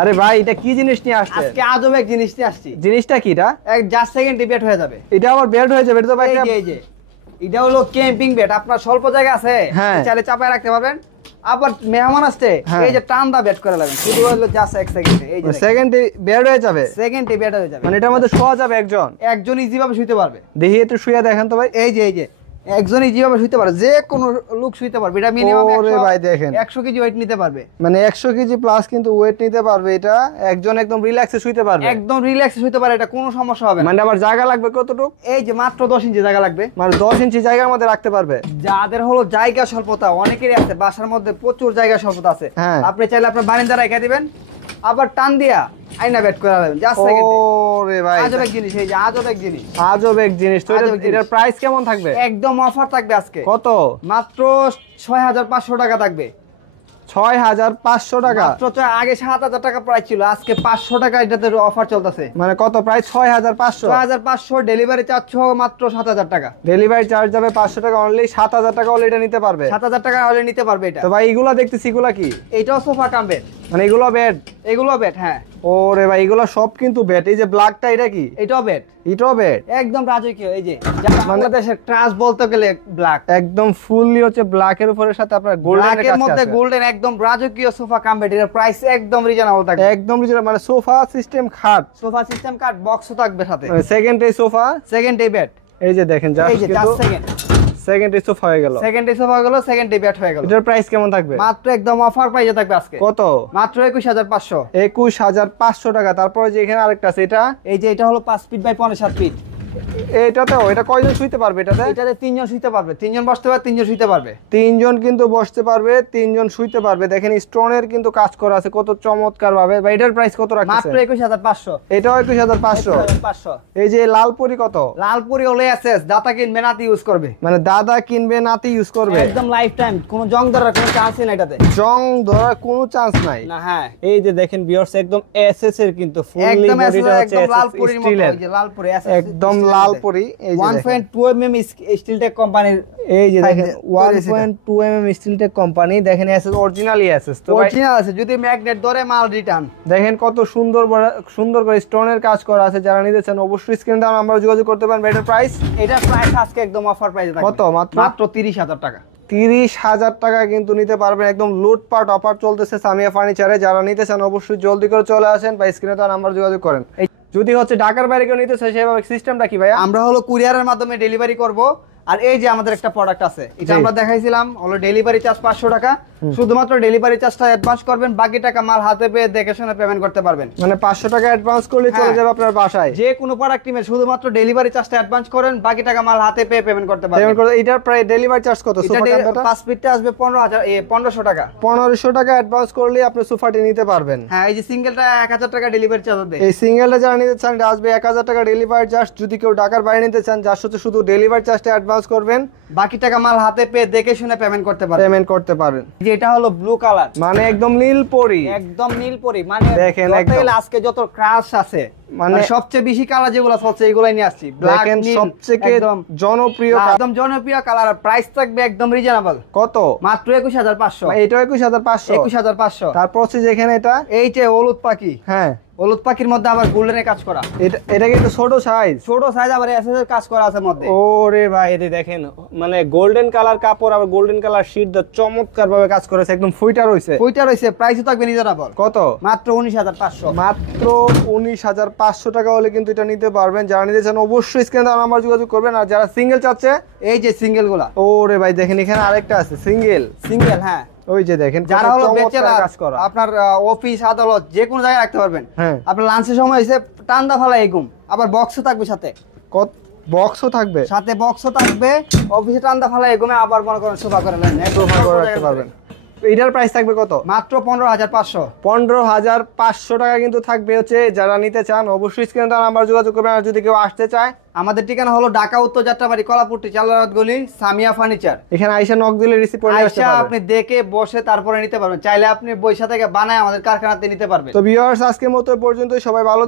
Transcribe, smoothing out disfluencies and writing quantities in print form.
আরে ভাই এটা কি জিনিস নিয়ে আসছে? আজকে আজব এক জিনিস নিয়ে আসছি। জিনিসটা কি এটা? এক জাস্ট সেকেন্ড বেড হয়ে যাবে। এটা আবার বেড হয়ে যাবে? এটা তো ভাই এই যে এটা হলো ক্যাম্পিং বেড। আপনার স্বল্প জায়গা আছে, চাইলে চাপায় রাখতে পারবেন। আবার মেহমান আসছে, এই যে টান্দা বেড করে লাগবেন, শুধু হলো জাস্ট এক সেকেন্ডে। এই যে সেকেন্ডে বেড হয়ে যাবে, সেকেন্ডে বেড হয়ে যাবে। মানে এটার মধ্যে শোয়া যাবে একজন ইজি ভাবে শুইতে পারবে। দেখি একটু শুয়ে দেখেন তো ভাই। এই যে একজন ইজি ভাবে শুইতে পারে, যে কোনো লোক শুইতে পারবে। এটা মিনিমাম 100 কেজি ওয়েট নিতে পারবে, মানে 100 কেজি প্লাস কিন্তু ওয়েট নিতে পারবে। এটা একজন একদম রিল্যাক্সে শুইতে পারবে, একদম রিল্যাক্সে শুইতে পারে। এটা কোনো সমস্যা হবে না। মানে আবার জায়গা লাগবে কতটুকু? এই যে মাত্র 10 ইঞ্চি জায়গা লাগবে, মানে 10 ইঞ্চি জায়গার মধ্যে রাখতে পারবে। যাদের হলো জায়গা স্বল্পতা, অনেকেরই আছে বাসার মধ্যে প্রচুর জায়গা স্বল্পতা আছে, আপনি চাইলে আপনার বারান্দা রেখে দিবেন, আবার টান দিয়া আয়না বেড করে রাখবেন জাস্ট সেকেন্ডে। ওরে ভাই আজব এক জিনিস, এই যে আজব এক জিনিস, আজব এক জিনিস। তো এটার প্রাইস কেমন থাকবে? একদম অফার থাকবে আজকে। কত? মাত্র 6500 টাকা থাকবে। 6500 টাকা? মাত্র আগে 7000 টাকা প্রাইস ছিল, আজকে 500 টাকা এটাতে অফার চলতেছে। মানে কত প্রাইস? 6500। ডেলিভারি চার্জ সহ মাত্র 7000 টাকা। ডেলিভারি চার্জ যাবে 500 টাকা, অনলি 7000 টাকা হলে এটা নিতে পারবে। 7000 টাকা হলে নিতে পারবে এটা। তো ভাই এগুলা দেখতেছি, এগুলা কি? এটাও সোফা কাম বেড। মানে এগুলো বেড? এগুলো বেড, হ্যাঁ। ওরে ভাই এগুলো সব কিন্তু বেড। এই যে ব্ল্যাকটা, এটা কি? এটাও বেড। এটাও বেড, একদম রাজকীয়। এই যে বাংলাদেশের ট্রাস বলতে গেলে ব্ল্যাক, একদম ফুললি হচ্ছে ব্ল্যাকের উপরের সাথে আপনার গোল্ডেন এর মধ্যে গোল্ডেন, একদম রাজকীয় সোফা কাম বেড। এর প্রাইস একদম রিজনেবল থাকবে, একদম রিজনেবল। মানে সোফা সিস্টেম খাট, সোফা সিস্টেম কাট বক্সও থাকবে সাথে। সেকেন্ড এই সোফা, সেকেন্ড এই বেড। এই যে দেখেন এই যে জাস্ট সেকেন্ড এই সোফা হয়ে গেল, সেকেন্ড এই সোফা হলো, সেকেন্ড এই বেড হয়ে গেল। এটার প্রাইস কেমন থাকবে? মাত্র একদম অফার প্রাইসে থাকবে আজকে। কত? মাত্র 21500। 21500 টাকা। তারপরে যে এখানে আরেকটা আছে, এটা এই যে এটা হলো 5 ফিট বাই 7.5 ফিট। এটাতেও, এটা কয়জন শুইতে পারবে? এটাতে 3 জন শুইতে পারবে, 3 জন বসতে পারবে, 3 জন শুইতে পারবে। 3 জন কিন্তু বসতে পারবে, 3 জন শুইতে পারবে। দেখেন স্টোনের কিন্তু কাজ করা আছে কত চমৎকার ভাবে। ভাই এটার প্রাইস কত রাখছেন? মাত্র 21500। এটাও 21500। এই যে লালপুরি কত? লালপুরি হলো এসএস, দাদা কিনবে নাতি ইউজ করবে, মানে দাদা কিনবে নাতি ইউজ করবে, একদম লাইফ টাইম। কোনো জং ধরার কোনো চান্সই নাই এটাতে, জং ধরার কোনো চান্স নাই না। হ্যাঁ এই যে দেখেন ভিউয়ার্স, একদম এসএস এর কিন্তু ফুললি বডিটা হচ্ছে লালপুরির মতো। এই যে লালপুরি এসএস, একদম লালপুরি। এই যে 1.2 mm স্টিলটেক কোম্পানির, এই যে দেখেন 1.2 mm স্টিলটেক কোম্পানি। দেখেন এসএস অরিজিনালি এসএস, তো অরিজিনাল আছে। যদি ম্যাগনেট ধরে মাল রিটার্ন। দেখেন কত সুন্দর সুন্দর করে স্টোনের কাজ করা আছে। যারা নিতে চান অবশ্যই স্ক্রিনে দেওয়া নাম্বারে যোগাযোগ করতে পারেন। এটার প্রাইস? এটার প্রাইস আজকে একদম অফার প্রাইসে থাকবে। কত? মাত্র 30000 টাকা। 30000 টাকা কিন্তু নিতে পারবেন। একদম লুটপাট অফার চলতেছে সামিয়া ফার্নিচারে। যারা নিতে চান অবশ্যই জলদি করে চলে আসেন বা স্ক্রিনে দেওয়া নাম্বার যোগাযোগ করেন। যদি হচ্ছে ঢাকার বাইরে কেউ নিতে চায়, সেভাবে সিস্টেমটা কি ভাই? আমরা হলো কুরিয়ারের মাধ্যমে ডেলিভারি করব। আর এই যে আমাদের একটা প্রোডাক্ট আছে, এটা আমরা দেখাইছিলাম, হলো ডেলিভারি চার্জ 500 টাকা। শুধুমাত্র ডেলিভারি চার্জটা অ্যাডভান্স করবেন, বাকি টাকা মাল হাতে পেয়ে দেখে শুনে পেমেন্ট করতে পারবেন। মানে 500 টাকা অ্যাডভান্স করলে চলে যাবে আপনার বাসায়। যে কোনো প্রোডাক্ট কিনে শুধুমাত্র ডেলিভারি চার্জটা অ্যাডভান্স করেন, বাকি টাকা মাল হাতে পেয়ে পেমেন্ট করতে পারবেন। এটার প্রায় ডেলিভারি চার্জ কত? সোফা কামটা 5 ফিটটা আসবে 1500 টাকা। 1500 টাকা অ্যাডভান্স করলে আপনি সোফাটি নিতে পারবেন। হ্যাঁ, এই যে সিঙ্গেলটা 1000 টাকা ডেলিভারি চার্জ হবে। এই সিঙ্গেলটা যারা নিতে চান আসবে 1000 টাকা ডেলিভারি চার্জ। যদি কেউ ঢাকার বাইরে নিতে চান, যার সাথে শুধু ডেলিভারি চার্জটা অ্যাডভান্স করবেন, বাকি টাকা মাল হাতে পেয়ে দেখে শুনে পেমেন্ট করতে পারবেন। যে এটা হলো ব্লু কালার, মানে একদম নীল পরি, একদম নীল পরি। মানে দেখেন আজকে যত ক্রাশ আছে, মানে সবচেয়ে বেশি কালার যেগুলো চলছে এগুলাই নিয়ে আসছি। দেখেন সবচেয়ে জনপ্রিয়, একদম জনপ্রিয় কালার। প্রাইস থাকবে একদম রিজনেবল। কত? মাত্র 21500। এটাও 21500। 21500। তারপর হচ্ছে যেখানে এটা, এইটা হলুদ পাখি। হ্যাঁ, হলুদ পাখির মধ্যে আবার গোল্ডেনের কাজ করা। এটা কিন্তু ছোট সাইজ, আবার এসএস এর কাজ করা আছে মধ্যে। ওরে ভাই এতে দেখেন, মানে গোল্ডেন কালার কাপড়, আবার গোল্ডেন কালার শীট দা চমৎকার ভাবে কাজ করেছে, একদম ফুইটা রইছে। প্রাইসও থাকবে রিজনেবল। কত? মাত্র 19500। মাত্র 19500 টাকা হলে কিন্তু এটা নিতে পারবেন। যারা নিতে চান অবশ্যই স্ক্রিনে দেওয়া নাম্বার যোগাযোগ করবেন। আর যারা সিঙ্গেল চাচ্ছে, এই যে সিঙ্গেল গুলা, ওরে ভাই দেখেন এখানে আরেকটা আছে সিঙ্গেল। হ্যাঁ, ওই যে দেখেন যারা হলো ব্যাচেলর, আপনার অফিস আদালত যে কোনো জায়গায় রাখতে পারবেন। আপনার লাঞ্চের সময় এসে টান্দা ফালাই ঘুম, আবার বক্সও থাকবে সাথে। বক্সও থাকবে সাথে, বক্সও থাকবে। অফিসে টান্দা ফালাই ঘুমে আবার মনে করেন সোফা করে নেন, সোফা করে রাখতে পারবেন। এটার প্রাইস থাকবে কত? মাত্র 15500। 15500 টাকা কিন্তু থাকবে। হচ্ছে যারা নিতে চান অবশ্যই স্ক্রিনে দেওয়া নাম্বার যোগাযোগ করবেন। আর যদি কেউ আসতে চায়, আমাদের ঠিকানা হলো ঢাকা উত্তর যাত্রাবাড়ি, কলাপুরটি, চালারাত গলি, সামিয়া ফার্নিচার। এখানে আইসা নক দিলে রিসিভ করে আসতে পারবেন। আপনি দেখে বসে তারপরে নিতে পারবেন। চাইলে আপনি বইসা থেকে বানায় আমাদের কারখানাতে নিতে পারবেন। তো ভিউয়ার্স, আজকের মতো পর্যন্ত, সবাই ভালো